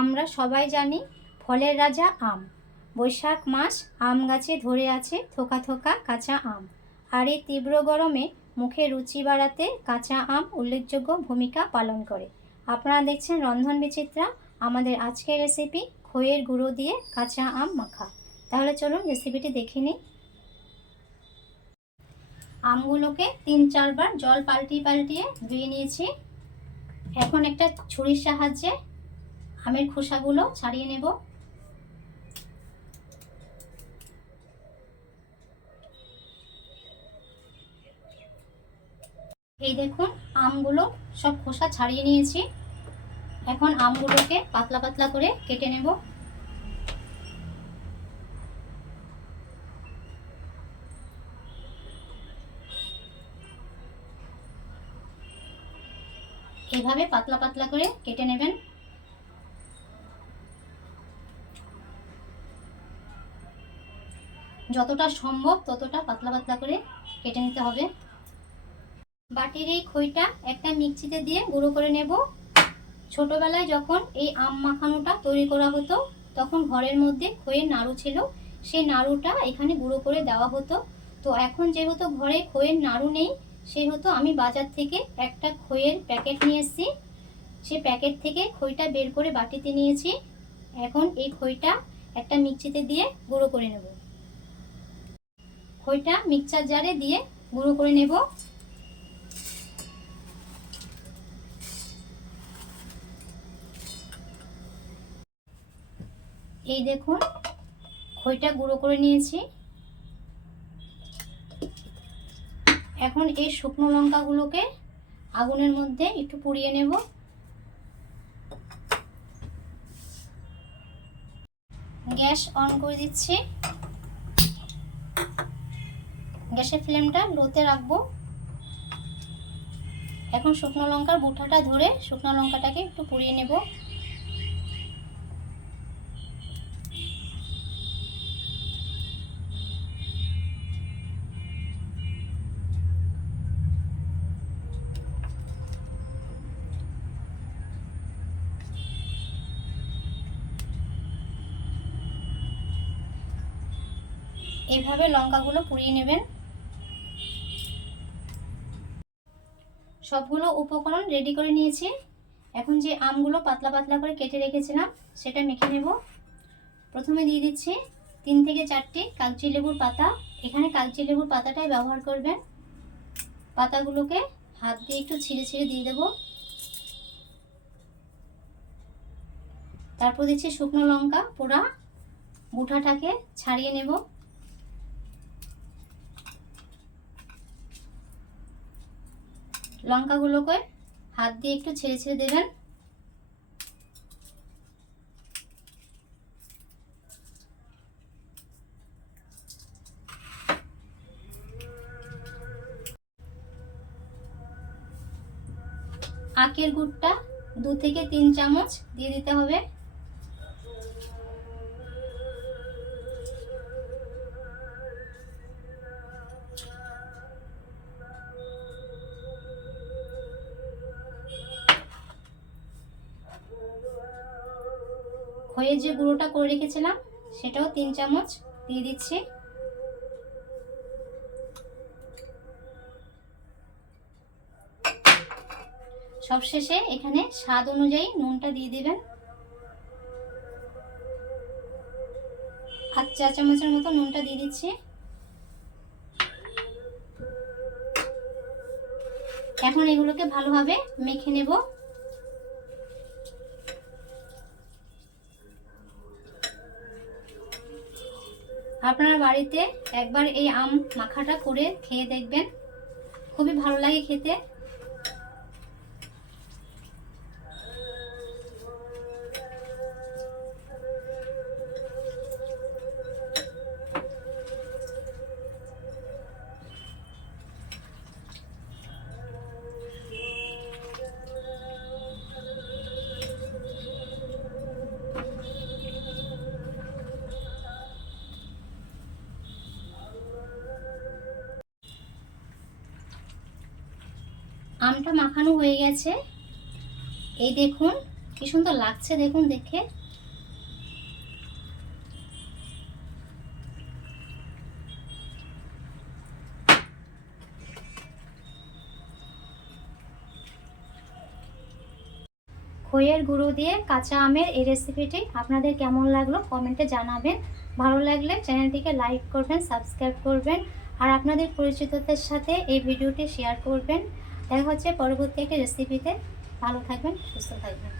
আমরা সবাই জানি ফলের রাজা আম। বৈশাখ মাস আম গাছে ধরে আছে থোকা থোকা কাঁচা আম। আর এই তীব্র গরমে মুখে রুচি বাড়াতে কাঁচা আম উল্লেখযোগ্য ভূমিকা পালন করে। আপনারা দেখছেন রন্ধন বিচিত্রা। আমাদের আজকের রেসিপি খইয়ের গুঁড়ো দিয়ে কাঁচা আম মাখা। তাহলে চলুন রেসিপিটি দেখে নিই। আমগুলোকে 3-4 বার জল পাল্টিয়ে ধুয়ে নিয়েছি। এখন একটা ছুরির সাহায্যে আমের খোসাগুলো ছাড়িয়ে নেব। এই দেখুন আমগুলো সব খোসা ছাড়িয়ে নিয়েছি। এখন আমগুলোকে পাতলা পাতলা করে কেটে নেব। এভাবে পাতলা পাতলা করে কেটে নেবেন। যতটা সম্ভব ততটা পাতলা পাতলা করে কেটে নিতে হবে। বাটির এই খইটা একটা মিক্সিতে দিয়ে গুঁড়ো করে নেব। ছোটবেলায় যখন এই আম মাখানোটা তৈরি করা হতো তখন ঘরের মধ্যে খইয়ের নাড়ু ছিল, সেই নাড়ুটা এখানে গুঁড়ো করে দেওয়া হতো। তো এখন যেহেতু ঘরে খইয়ের নাড়ু নেই, সেহেতু আমি বাজার থেকে একটা খইয়ের প্যাকেট নিয়ে এসেছি। সেই প্যাকেট থেকে খইটা বের করে বাটিতে নিয়েছি। এখন এই খইটা একটা মিক্সিতে দিয়ে গুঁড়ো করে নেব। খইটা মিক্সচার জারে দিয়ে গুঁড়ো করে নেব। এই দেখুন খইটা গুঁড়ো করে নিয়েছি। এখন এই শুকনো লঙ্কাগুলোকে আগুনের মধ্যে একটু পুড়িয়ে নেব। গ্যাস অন করে দিচ্ছি। গ্যাসের ফ্লেমটা লোতে রাখবো। এখন শুকনো লঙ্কার বুটাটা ধরে শুকনো লঙ্কাটাকে একটু পুড়িয়ে নেব। এইভাবে লঙ্কাগুলো পুড়িয়ে নেবেন। সবগুলো উপকরণ রেডি করে নিয়েছি। এখন যে আমগুলো পাতলা পাতলা করে কেটে রেখেছিলাম সেটা মেখে নেব। প্রথমে দিয়ে দিচ্ছি 3 থেকে 4টি কাগজি লেবুর পাতা। এখানে কাগজি লেবুর পাতাটাই ব্যবহার করবেন। পাতাগুলোকে হাত দিয়ে একটু ছিঁড়ে ছিঁড়ে দিয়ে দেব। তারপর দিচ্ছি শুকনো লঙ্কা পোড়া, বুটাটাকে ছাড়িয়ে নেব। লঙ্কাগুলোকে হাত দিয়ে একটু ছেড়ে ছেড়ে দেবেন। আখের গুড়টা 2 থেকে 3 চামচ দিয়ে দিতে হবে। খইয়ের যে গুঁড়োটা করে রেখেছিলাম সেটাও 3 চামচ দিয়ে দিচ্ছি। সবশেষে এখানে স্বাদ অনুযায়ী নুনটা দিয়ে দিবেন। 1 চা চামচের মতো নুনটা দিয়ে দিচ্ছি। এখন এগুলোকে ভালোভাবে মেখে নেব। আপনারা বাড়িতে একবার এই আম মাখাটা করে খেয়ে দেখবেন, খুবই ভালো লাগে খেতে। আমটা মাখানো হয়ে গেছে। এই দেখুন কি সুন্দর লাগছে দেখুন দেখে। খইয়ের গুঁড়ো দিয়ে কাঁচা আমের এই রেসিপিটি আপনাদের কেমন লাগলো কমেন্টে জানাবেন। ভালো লাগলে চ্যানেলটিকে লাইক করবেন, সাবস্ক্রাইব করবেন আর আপনাদের পরিচিতদের সাথে এই ভিডিওটি শেয়ার করবেন। দেখা হচ্ছে পরবর্তী একটি রেসিপিতে। ভালো থাকবেন, সুস্থ থাকবেন।